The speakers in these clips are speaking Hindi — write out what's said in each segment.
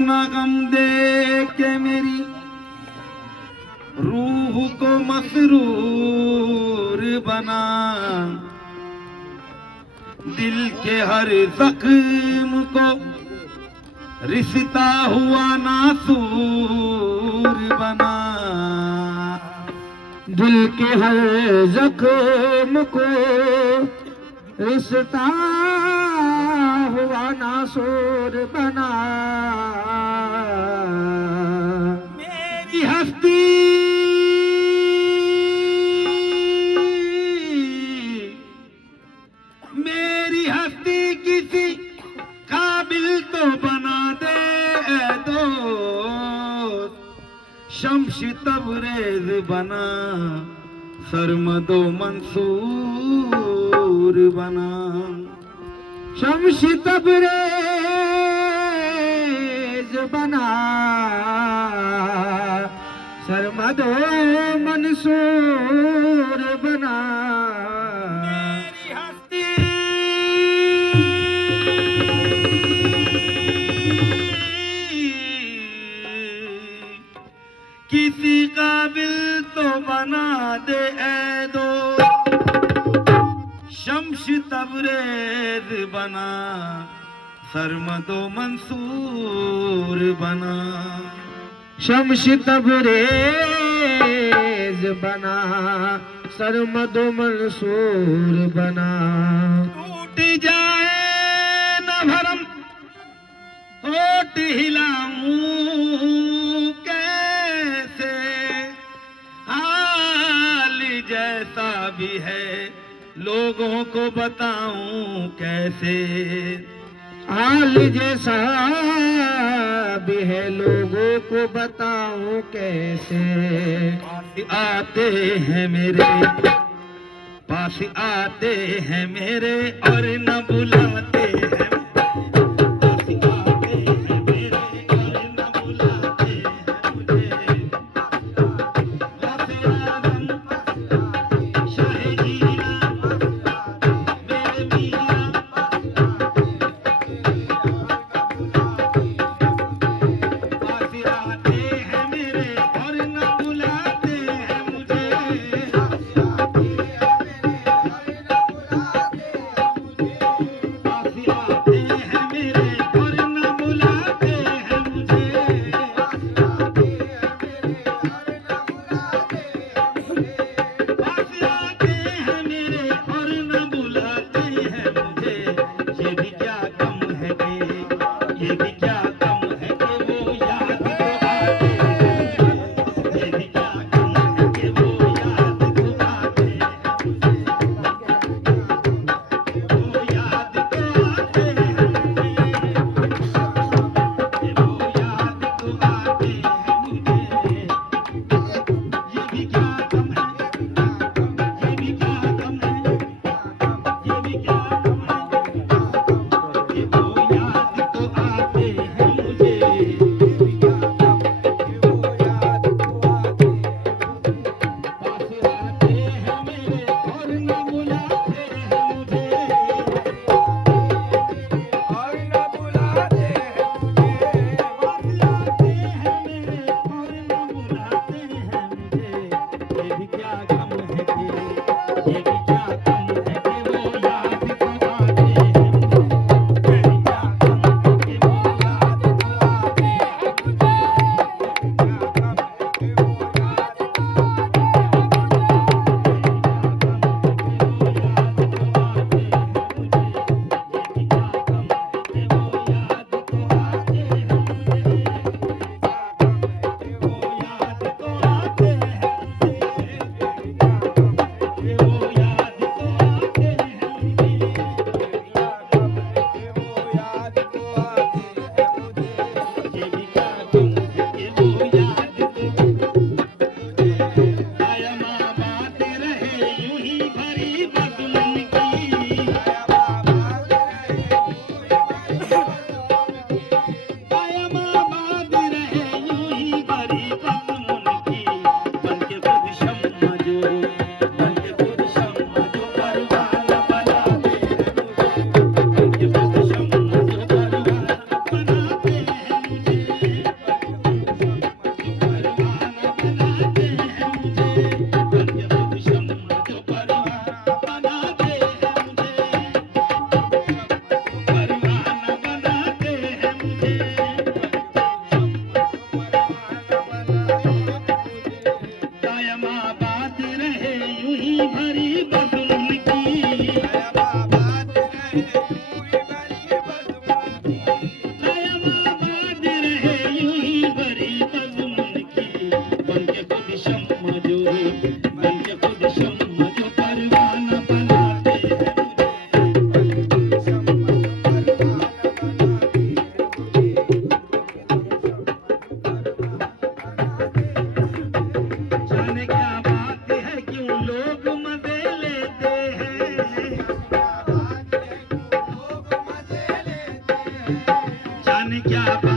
न गम दे के मेरी रूह को मसरूर बना, दिल के हर जख्म को रिश्ता हुआ नासूर बना। दिल के हर जख्म को रिश्ता हुआ नासूर बना। मेरी हस्ती किसी काबिल तो बना दे दोस्त, शम्श तबरेज बना, सरमदो मंसूर बना। शम्स तबरेज बना, सरमदो मंसूर बना। मेरी हस्ती किसी काबिल तो बना दे दो, शम्स तबरेज बना, सरमदो मंसूर बना। शम्स तबरेज बना, सरमदो मंसूर बना। टूट जाए न भरम होठ हिलाऊं कैसे, हाल जैसा भी है लोगों को बताऊं कैसे। हाल जैसा भी है लोगों को बताऊं कैसे। आते हैं मेरे पास, आते हैं मेरे और न बुलाते हैं।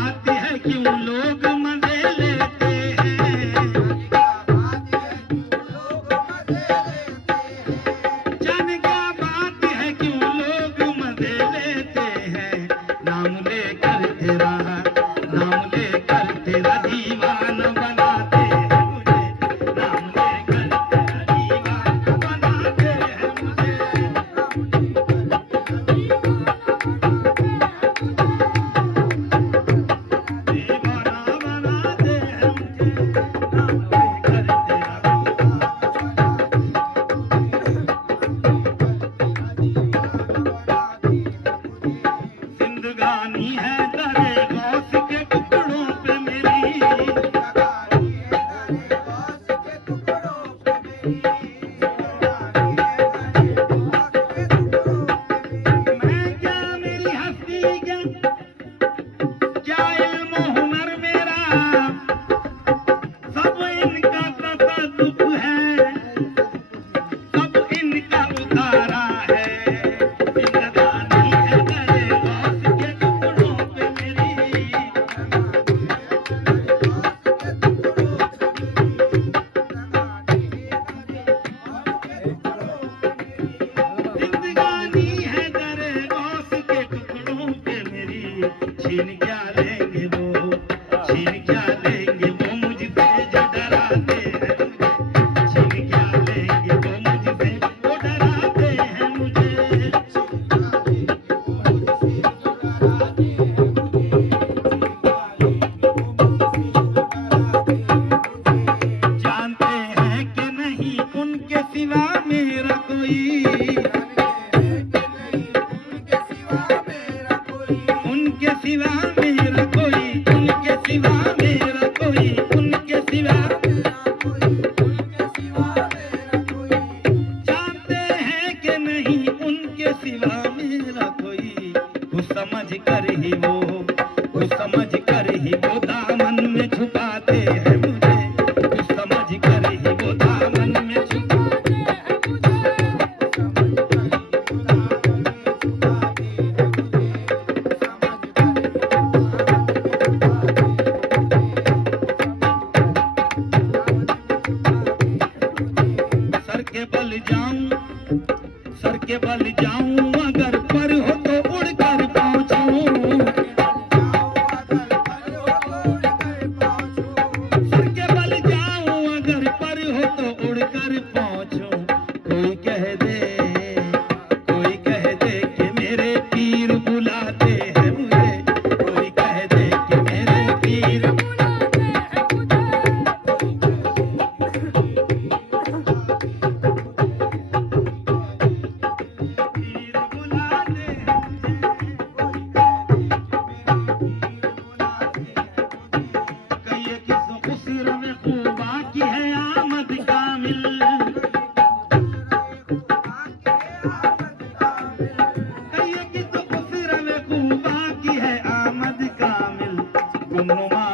बात है क्यों लोग मजे लेते हैं, जाने क्या बात है क्यों लोग मजे लेते हैं। नाम लेकर तेरा, नाम लेकर तेरा दीवाना बनाते हैं मुझे, नाम लेकर तेरा दीवाना बनाते हैं मुझे। दीवाना बनाते हैं मुझे, नाम लेकर तेरा जिंदगानी है दरे गौस के टुकड़ों पे मेरी, मैं क्या मेरी हस्ती क्या इल्म हुनर मेरा, सब इनका तसद्दुक है, सब इनका उतारा है। जिंदगानी है दरे गौस के टुकड़ों पे मेरी, जिंदगानी है दरे गौस के टुकड़ों पे मेरी। छीन क्या लेंगे वो, छीन क्या लेंगे वो मुझसे जो डराते हैं मुझे, छीन क्या लेंगे वो मुझसे वो डराते हैं मुझे। जानते हैं कि नहीं उनके सिवा मेरा कोई, उनके सिवा मेरा कोई, उनके सिवा मेरा कोई, उनके सिवा। जानते हैं कि नहीं उनके सिवा मेरा कोई, कुछ समझ कर ही वो, कुछ समझ कर ही वो दामन में छुपाते हैं मुझे, कुछ समझ कर ही वो दामन में छुपाते हैं मुझे। सर के बल जाऊं, सर के बल जाऊं अगर पर हो तो उड़कर पहुंचूं, सर के बल जाऊं अगर पर हो तो उड़कर पहुंचूं। कोई कह दे, कोई कह दे कि मेरे पीर बुलाते हैं मुझे, कोई कह दे कि मेरे पीर बुलाते हैं मुझे। पीर बुलाते हैं मुझे, कहिए किस खुसर में खूबा की है आमद कामिल, कहिए किस खुसर में खूबा की है आमद कामिल। गुमनुमा